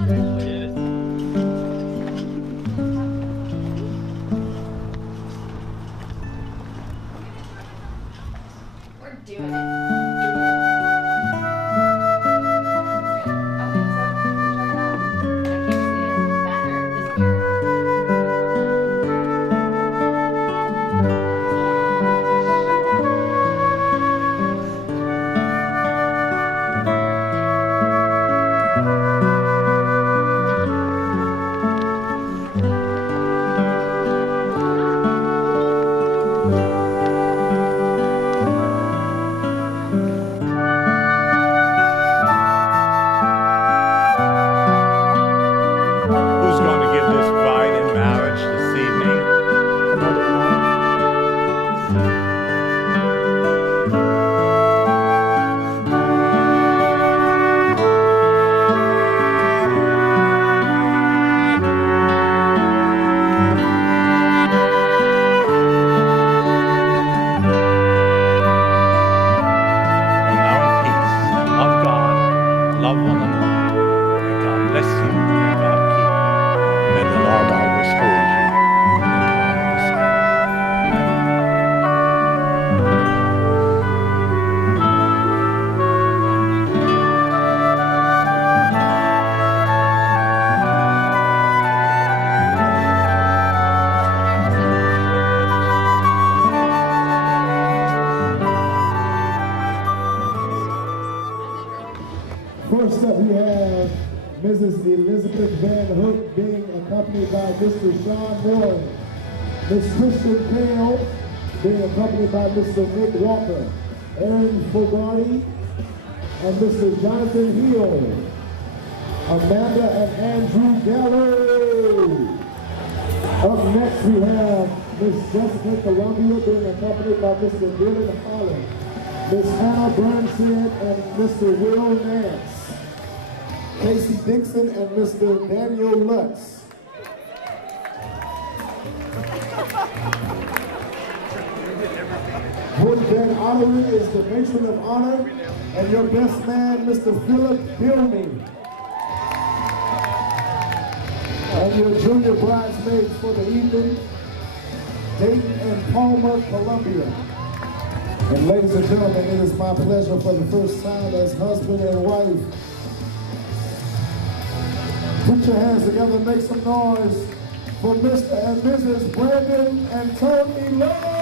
We're doing it. First up, we have Mrs. Elizabeth Van Hook being accompanied by Mr. Sean Moore, Miss Kristen Kale being accompanied by Mr. Nick Walker, Aaron Fogarty, and Mr. Jonathan Hill, Amanda and Andrew Gallo. Up next, we have Miss Jessica Columbia being accompanied by Mr. Dylan Holland, Miss Hannah Burnson, and Mr. Will Nance, Casey Dixon, and Mr. Daniel Lutz. Wood Van Honoring is the matron of honor, and your best man, Mr. Philip Bilney. And your junior bridesmaids for the evening, Dayton and Palmer, Columbia. And ladies and gentlemen, it is my pleasure for the first time as husband and wife. Put your hands together and make some noise for Mr. and Mrs. Brandon and Toni Lowe.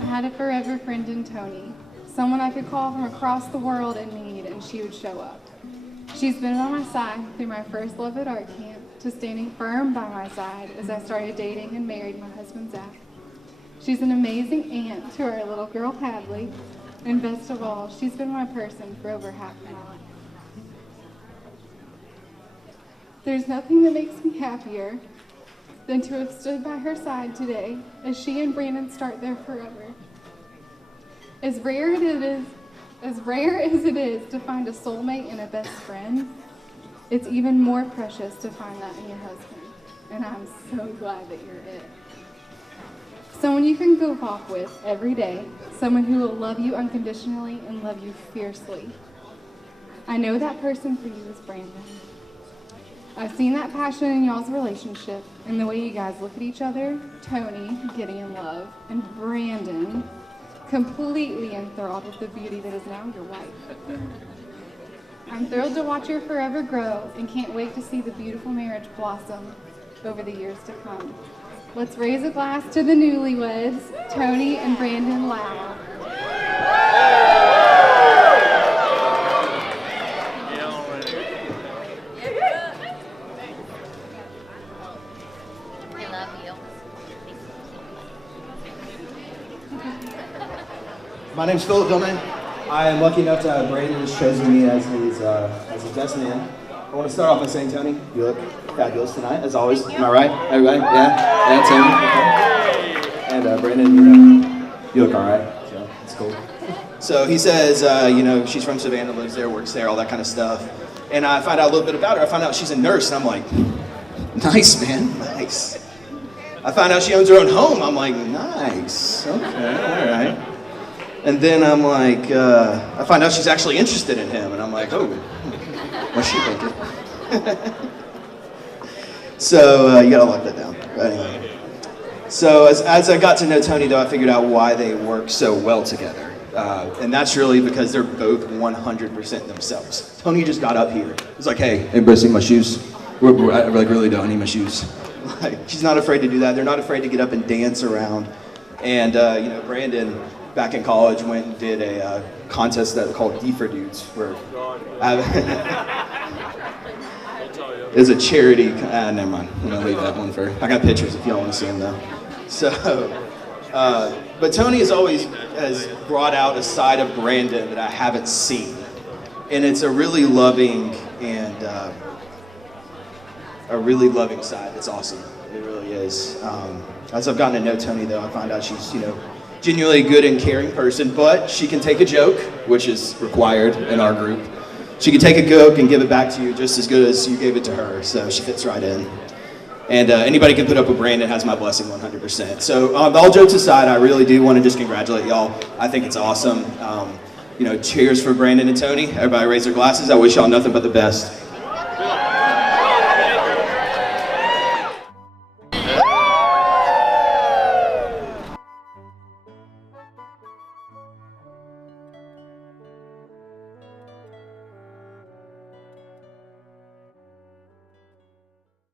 I had a forever friend in Toni, someone I could call from across the world in need and she would show up. She's been by my side through my first love at art camp to standing firm by my side as I started dating and married my husband Zach. She's an amazing aunt to our little girl Hadley, and best of all, she's been my person for over half my life. There's nothing that makes me happier than to have stood by her side today as she and Brandon start their forever. As rare as it is to find a soulmate and a best friend, it's even more precious to find that in your husband. And I'm so glad that you're it. Someone you can goof off with every day, someone who will love you unconditionally and love you fiercely. I know that person for you is Brandon. I've seen that passion in y'all's relationship and the way you guys look at each other, Toni getting in love, and Brandon completely enthralled with the beauty that is now your wife. I'm thrilled to watch your forever grow and can't wait to see the beautiful marriage blossom over the years to come. Let's raise a glass to the newlyweds, Toni and Brandon Lowe. My name's Philip Dillman. I am lucky enough to have Brandon has chosen me as his best man. I want to start off by saying, Toni, you look fabulous tonight, as always. Am I right? Everybody? Yeah? Yeah, Toni? And Brandon, you look all right, so it's cool. So he says, she's from Savannah, lives there, works there, all that kind of stuff. And I find out a little bit about her. I find out she's a nurse, and I'm like, nice, man, nice. I find out she owns her own home. I'm like, nice, okay, all right. And then I'm like, I find out she's actually interested in him, and I'm like, oh, what's she thinking? So you gotta lock that down. But anyway, so as I got to know Toni, though, I figured out why they work so well together, and that's really because they're both 100% themselves. Toni just got up here. It's like, hey, bro, see my shoes? I really don't need my shoes. Like, she's not afraid to do that. They're not afraid to get up and dance around. And Brandon, back in college, went and did a contest that called D for Dudes, where it's a charity. Never mind. I'm gonna leave that one for. I got pictures if y'all want to see them though. So, but Toni has brought out a side of Brandon that I haven't seen, and it's a really loving and a really loving side. It's awesome. It really is. As I've gotten to know Toni, though, I find out she's genuinely a good and caring person, but she can take a joke, which is required in our group. She can take a joke and give it back to you just as good as you gave it to her, so she fits right in. And anybody can put up with Brandon has my blessing 100%. So all jokes aside, I really do want to just congratulate y'all. I think it's awesome. Cheers for Brandon and Toni. Everybody raise their glasses. I wish y'all nothing but the best.